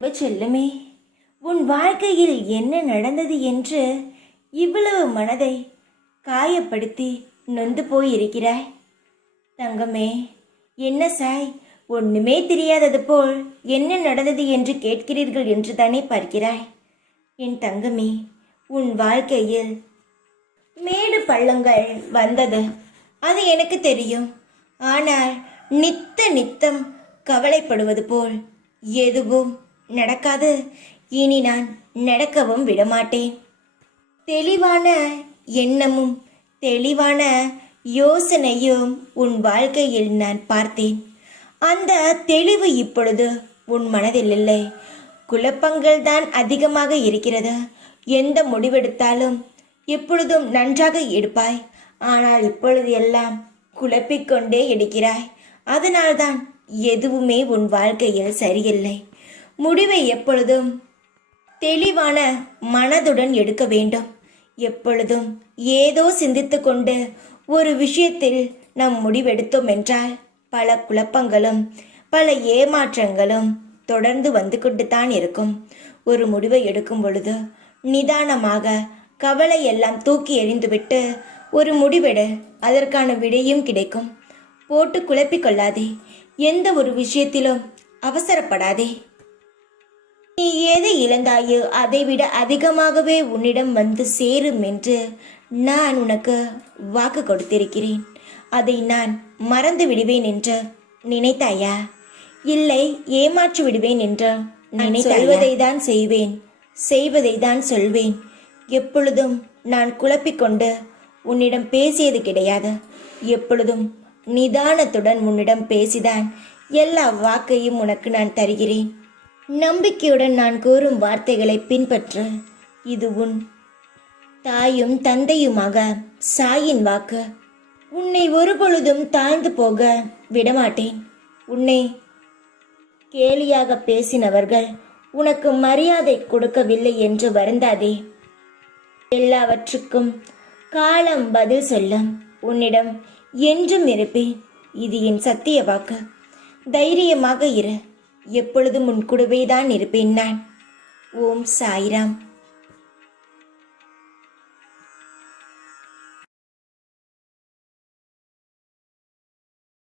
செல்லமே, உன் வாழ்க்கையில் என்ன நடந்தது என்று இவ்வளவு மனதை காயப்படுத்தி நொந்து போயிருக்கிறாய். தங்கமே, என்ன சாய், ஒண்ணுமே தெரியாதது போல் என்ன நடந்தது என்று கேட்கிறீர்கள் என்று தானே பார்க்கிறாய். என் தங்கமே, உன் வாழ்க்கையில் மேடு பள்ளங்கள் வந்தது, அது எனக்கு தெரியும். ஆனால் நித்தம் கவலைப்படுவது போல் எதுவும் நடக்காது. இனி நான் நடக்கவும் விடமாட்டேன். தெளிவான எண்ணமும் தெளிவான யோசனையும் உன் வாழ்க்கையில் நான் பார்த்தேன். அந்த தெளிவு இப்பொழுது உன் மனதில் இல்லை. குழப்பங்கள் தான் அதிகமாக இருக்கிறது. எந்த முடிவெடுத்தாலும் எப்பொழுதும் நன்றாக எடுப்பாய். ஆனால் இப்பொழுது எல்லாம் குழப்பிக்கொண்டே எடுக்கிறாய். அதனால்தான் எதுவுமே உன் வாழ்க்கையில் சரியில்லை. முடிவை எப்பொழுதும் தெளிவான மனதுடன் எடுக்க வேண்டும். எப்பொழுதும் ஏதோ சிந்தித்து கொண்டு ஒரு விஷயத்தில் நம் முடிவெடுத்தோம் என்றால் பல குழப்பங்களும் பல ஏமாற்றங்களும் தொடர்ந்து வந்து கொண்டு தான் இருக்கும். ஒரு முடிவை எடுக்கும் பொழுது நிதானமாக கவலை எல்லாம் தூக்கி எறிந்துவிட்டு ஒரு முடிவெடு, அதற்கான விடையும் கிடைக்கும். போட்டு குழப்பிக்கொள்ளாதே. எந்த ஒரு விஷயத்திலும் அவசரப்படாதே. நீ எதை இழந்தாயோ அதைவிட அதிகமாகவே உன்னிடம் வந்து சேரும் என்று நான் உனக்கு வாக்கு கொடுத்திருக்கிறேன். அதை நான் மறந்து விடுவேன் என்று நினைத்தாயா? இல்லை, ஏமாற்றி விடுவேன் என்று சொல்வதை தான் செய்வேன், செய்வதை தான் சொல்வேன். எப்பொழுதும் நான் குழப்பிக்கொண்டு உன்னிடம் பேசியது கிடையாது. எப்பொழுதும் நிதானத்துடன் உன்னிடம் பேசிதான் எல்லா வாக்கையும் உனக்கு நான் தருகிறேன். நம்பிக்கையுடன் நான் கூறும் வார்த்தைகளை பின்பற்று. இது உன் தாயும் தந்தையுமாக சாயின் வாக்கு. உன்னை ஒருபொழுதும் தாழ்ந்து போக விடமாட்டேன். உன்னை கேலியாக பேசினவர்கள் உனக்கு மரியாதை கொடுக்கவில்லை என்று வருந்தாதே. எல்லாவற்றுக்கும் காலம் பதில் சொல்லும். உன்னிடம் என்றும் இருப்பேன். இது என் சத்திய வாக்கு. தைரியமாக இரு. எப்பொழுதும் உன் கூடவே தான் இருப்பேன் நான். ஓம் சாய்ராம்.